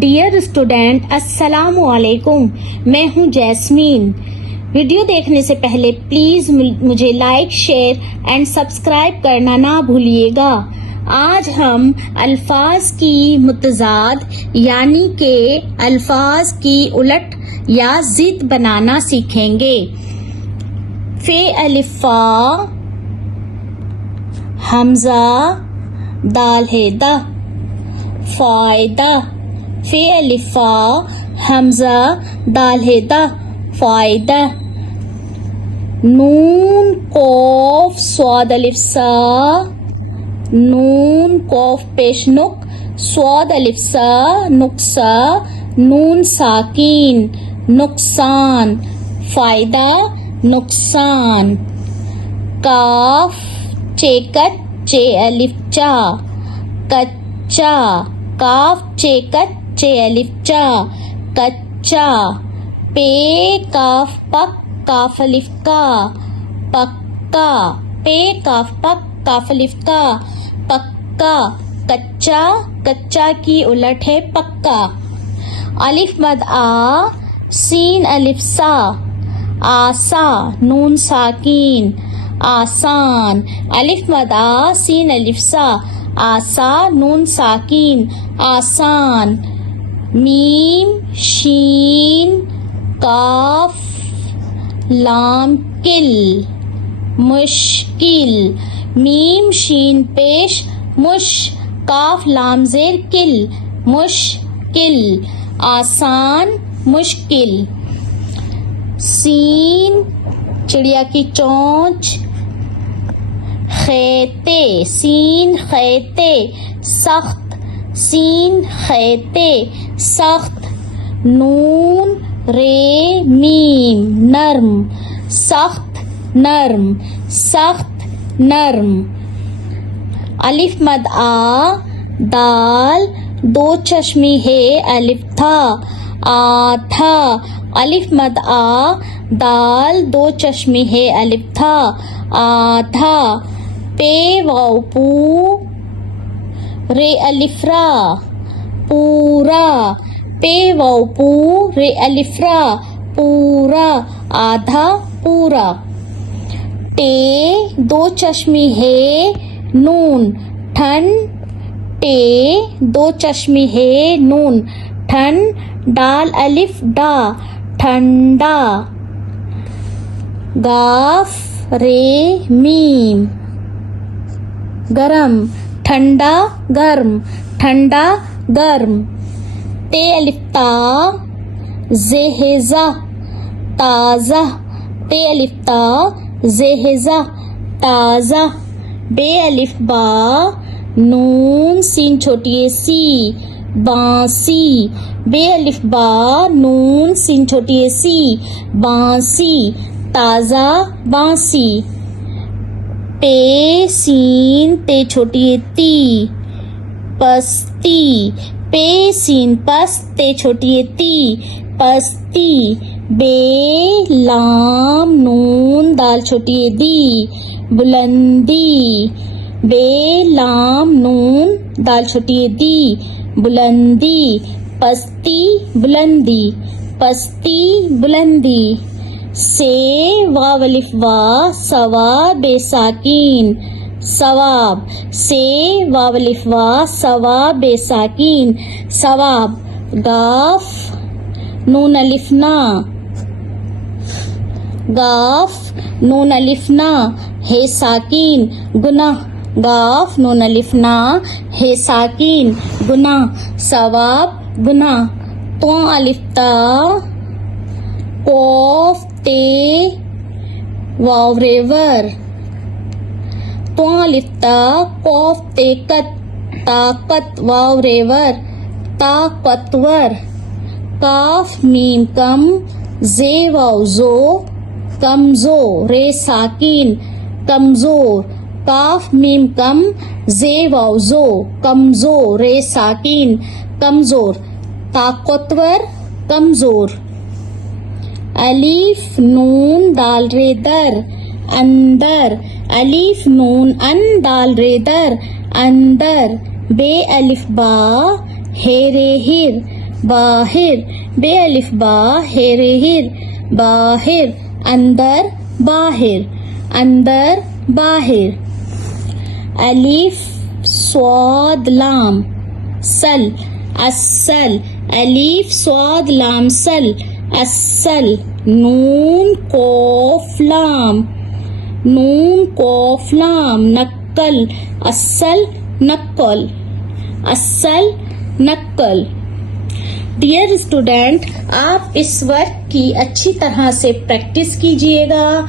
Dear student السلام علیکم، میں ہوں جیسمین۔ ویڈیو دیکھنے سے پہلے پلیز مجھے لائک، شیئر اینڈ سبسکرائب کرنا نہ بھولیے گا۔ آج ہم الفاظ کی متضاد یعنی کہ الفاظ کی الٹ یا ضد بنانا سیکھیں گے۔ فے الف فا، حمزہ دال ہے دا، فائدہ۔ فے الف فا، حمزہ دال ہے دا، فائدہ۔ نون قاف صاد الف سا، نون قاف پیش نق، صاد الف سا نقصا، نون ساکین نقصان، فائدہ نقصان۔ کاف چیکت چے الف چا، کچا، کاف چیکت چے الف چا، کچا۔ پے کاف پک کاف الف کا، پکا، پے کاف پک کاف الف کا، پکا۔ کچا، کچا کی الٹ ہے پکا۔ الف مد آ، سین الف سا، آسا، نون ساکین آسان۔ الف مد آ، سین الف سا، آسا، نون ساکین آسان۔ میم شین کاف لام کل، مشکل۔ میم شین پیش مش، کاف لام زیر کل، مشکل، آسان مشکل۔ سین چڑیا کی چونچ، خیتے، سین خیتے سخت، سین خیتے سخت۔ نون رے میم نرم، سخت نرم، سخت نرم۔ الف مد آ، دال دو چشمی ہے الف تھا، آتھا۔ الف مد آ، دال دو چشمی ہے الف تھا، آدھا۔ پے واو پو، رے الف را، پورا۔ پے واو پو، رے الف را، پورا، آدھا پورا۔ ٹے دو چشمی ہے نون، ٹھن، ٹے دو چشمی ہے نون، ٹھن، ڈال الف ڈا، ٹھنڈا۔ گاف رے میم گرم، ٹھنڈا گرم، ٹھنڈا گرم۔ تے الف تا، زے ہے زا، تازہ۔ تے الف تا، زے ہے زا، تازہ۔ بے الف با، نون سین چھوٹی ہے سی، بانسی۔ بے الف با، نون سین چھوٹی ہے سی، بانسی، تازہ بانسی۔ پے سین تے چھوٹی ہے تی، پستی۔ پے سین پس تے چھوٹی ہے تی، پستی۔ بے لام نون دال چھوٹی ہے دی، بلندی۔ بے لام نون دال چھوٹی ہے دی، بلندی۔ پستی بلندی، پستی بلندی۔ سے واو الف وا، سوا بے ساکین، ثواب۔ سے واو الف وا، سوا بے ساکین، ثواب۔ گاف نون الف نا، گاف نون الف نا ہے ساکین، گناہ۔ گاف نون الف نا ہے ساکین، گناہ، ثواب گناہ۔ تو الف تا، قاف تے واو ریور، تو الف تا، قاف تے کت، طاقت، واو ریور، طاقتور۔ کاف میم کم، زے واو زو، کمزور، رے ساکین کمزور۔ کاف میم کم، زے واو زو، کمزور، رے ساکین کمزور، طاقتور کمزور۔ الف نون دال رے در، اندر۔ الف نون ان دال رے در، اندر۔ بے الف با، ہے رے ہر، باہر، بے الف با ہیر ہر، باہر، اندر باہر، اندر باہر. الف صاد لام سل، السل، الف صاد لام سل، السل. نون قاف لام، نون قاف لام نقل، السل نقل، السل نقل. ڈیئر اسٹوڈینٹ، آپ اس ورک کی اچھی طرح سے پریکٹس کیجیے گا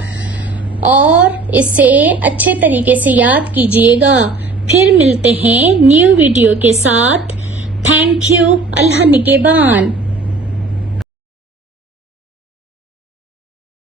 اور اسے اچھے طریقے سے یاد کیجیے گا. پھر ملتے ہیں نیو ویڈیو کے ساتھ. Thank you. اللہ نگہبان.